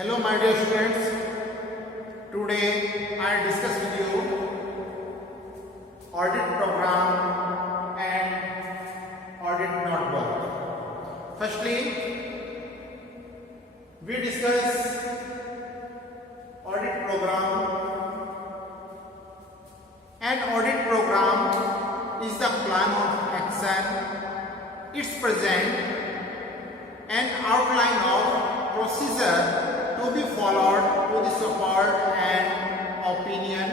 Hello my dear students, today I discuss with you audit program and audit notebook. Firstly, we discuss audit program. An audit program is the plan of action. It's present an outline of procedure to be followed to support an opinion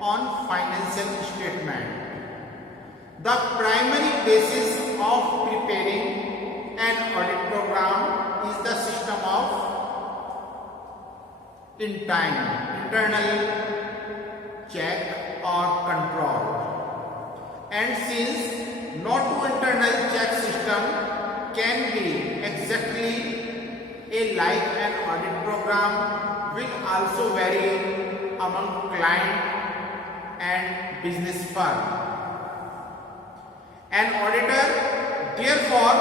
on financial statement. The primary basis of preparing an audit program is the system of internal check or control. And since no two internal check system can be exactly alike, an audit program will also vary among client and business firm. An auditor therefore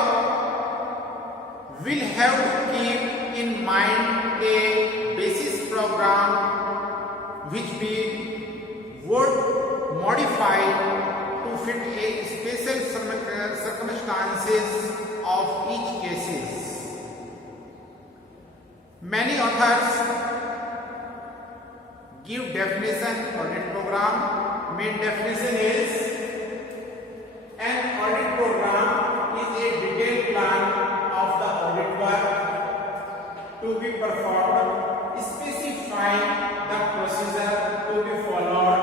will have to keep in mind a basis program which we would modify to fit a special circumstances of each cases. Many authors give definition audit program. Main definition is an audit program is a detailed plan of the audit work to be performed, specifying the procedure to be followed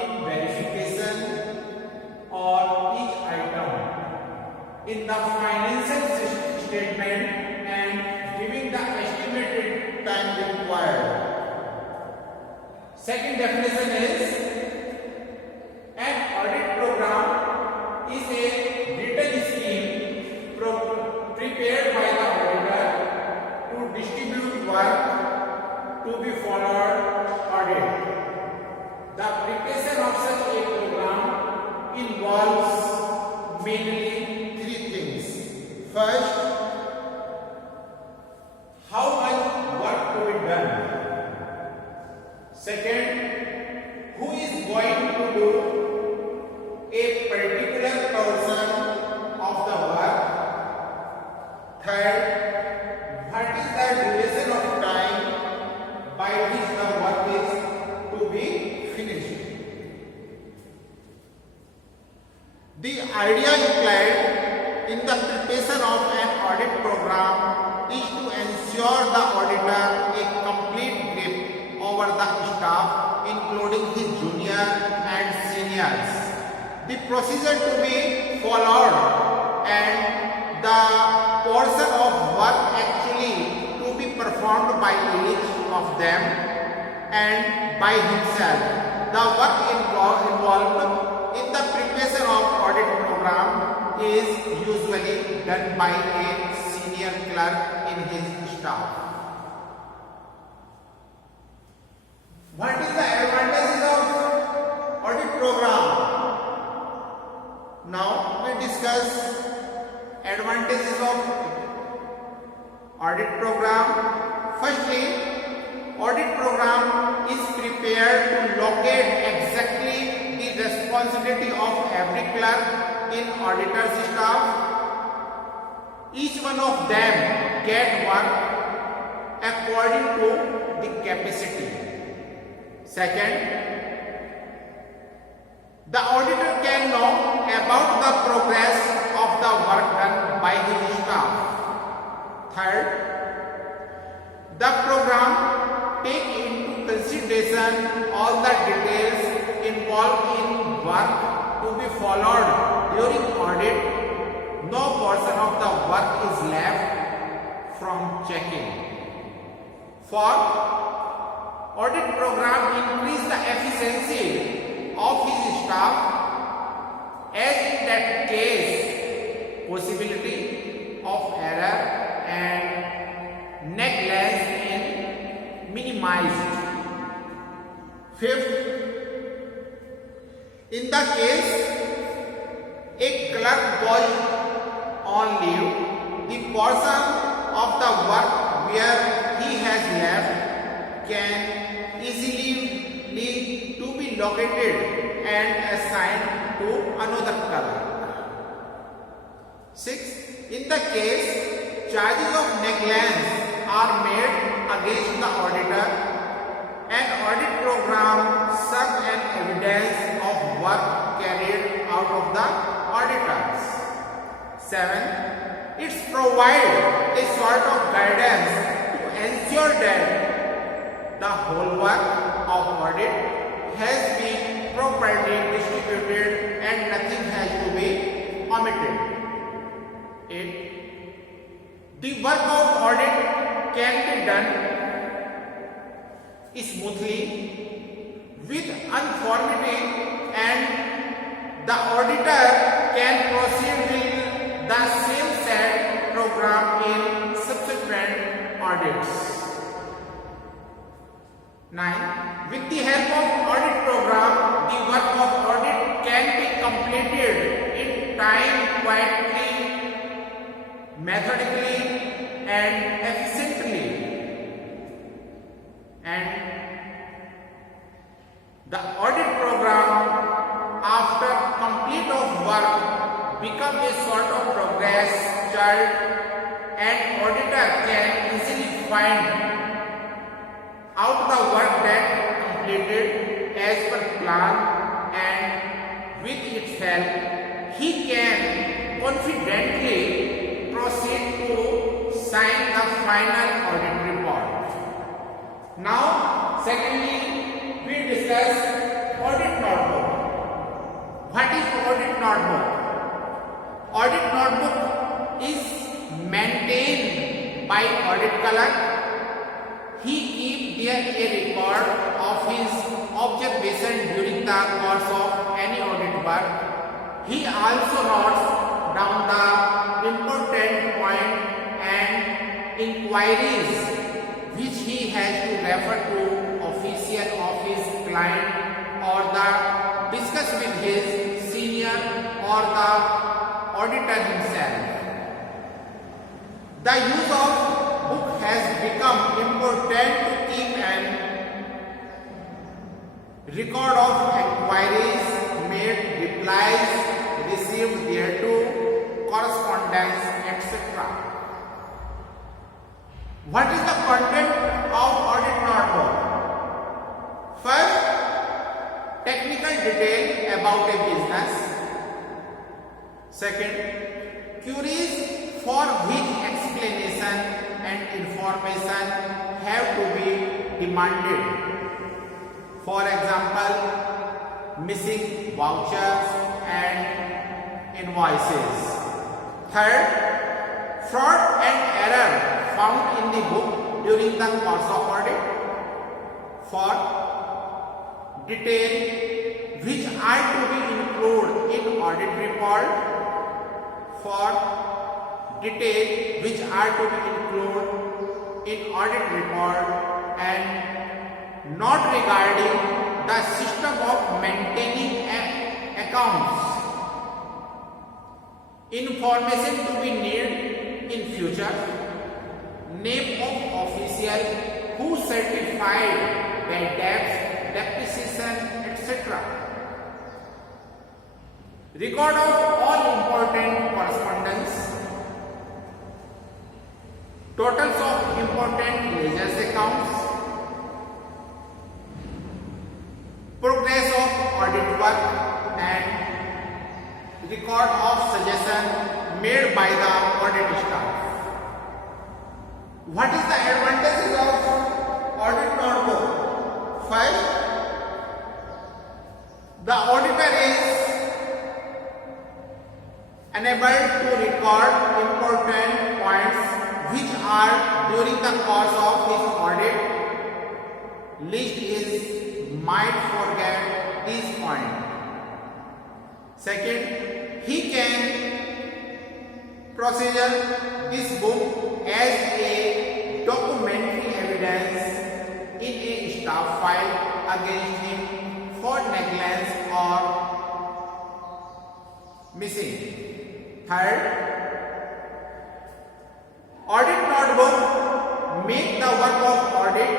in verification or each item in the financial statement and giving the estimated time required. Second definition is an audit program is a written scheme prepared by the auditor to distribute work to be followed audit. The preparation of such a program involves mainly three things. First, how much work to be done. Second, who is going to do a particular portion of the work. Third, what is the duration of time by which the work is to be finished. The idea implied in the preparation of an audit program is to ensure the auditor a complete grip over the staff, including his junior and seniors, the procedure to be followed, and the portion of work actually to be performed by each of them and by himself. The work involved in the preparation of audit program is usually done by a senior clerk in his staff. What is the advantages of audit program? Now we discuss advantages of audit program. Firstly, audit program is prepared to locate exactly the responsibility of every clerk in auditor's staff. Each one of them get work according to the capacity. Second, the auditor can know about the progress of the work done by his staff. Third, the program takes into consideration all the details involved in work to be followed during audit. No portion of the work is left from checking. Fourth, audit program increase the efficiency of his staff, as in that case possibility of error and negligence is minimized. Fifth, in the case a clerk was on leave, the portion of the work where he has left can easily to be located and assigned to another clerk. 6. In the case charges of negligence are made against the auditor, an audit program serves an evidence of work carried out of the auditors. 7. It provides a sort of guidance to ensure that the whole work of audit has been properly distributed and nothing has to be omitted. 8. The work of audit can be done smoothly with uniformity and the auditor can proceed with the same set program in subsequent audits. 9. With the help of audit program, the work of audit can be completed in time quietly, methodically and efficiently. And the audit program after complete of work become a sort of progress chart and auditor can easily find out the work that completed as per plan, and with its help he can confidently proceed to sign the final audit report. Now, secondly, we discuss audit notebook. What is audit notebook? Audit notebook is maintained by audit clerk. He keeps there a record of his observation during the course of any audit work. He also notes down the important point and inquiries which he has to refer to official of his client or the discuss with his senior or the auditor himself. The use of book has become important to keep an record of inquiries made, replies received thereto, correspondence, etc. What is the content of audit notebook? First, technical detail about a business. Second, queries for which explanation and information have to be demanded. For example, missing vouchers and invoices. Third, fraud and error found in the book during the course of audit. For detail which are to be included in audit report. For detail which are to be included in audit report and not regarding the system of maintaining accounts. Information to be needed in future. Name of official who certified the debts, depreciation, etc. Record of all important correspondence. Totals of important ledger accounts. Progress of audit work and record of suggestion made by the audit staff. What is the advantages of audit notebook? First, the auditor is enabled to record important points which are during the course of his audit. Least is might forget these points. Second, he can procedure this book as a documentary evidence in a staff file against him for negligence or missing. Third, audit notebook make the work of audit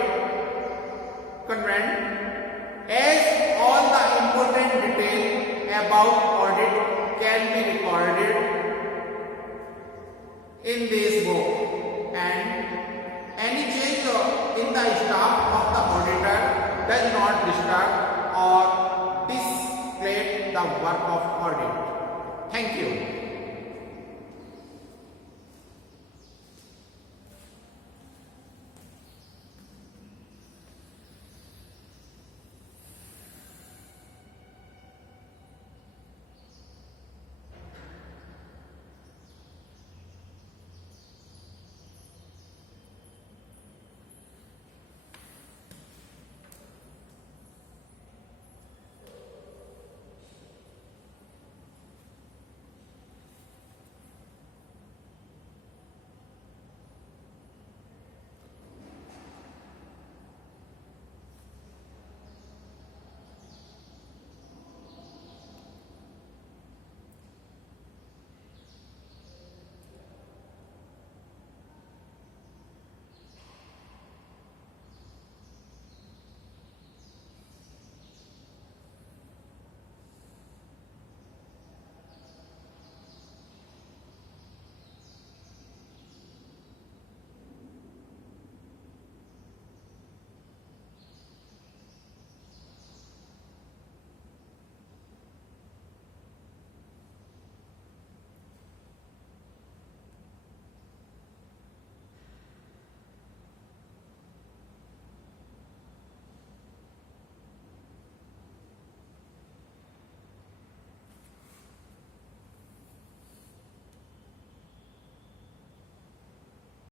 in this book, and any change in the staff of the auditor does not disturb or discredit the work of audit. Thank you.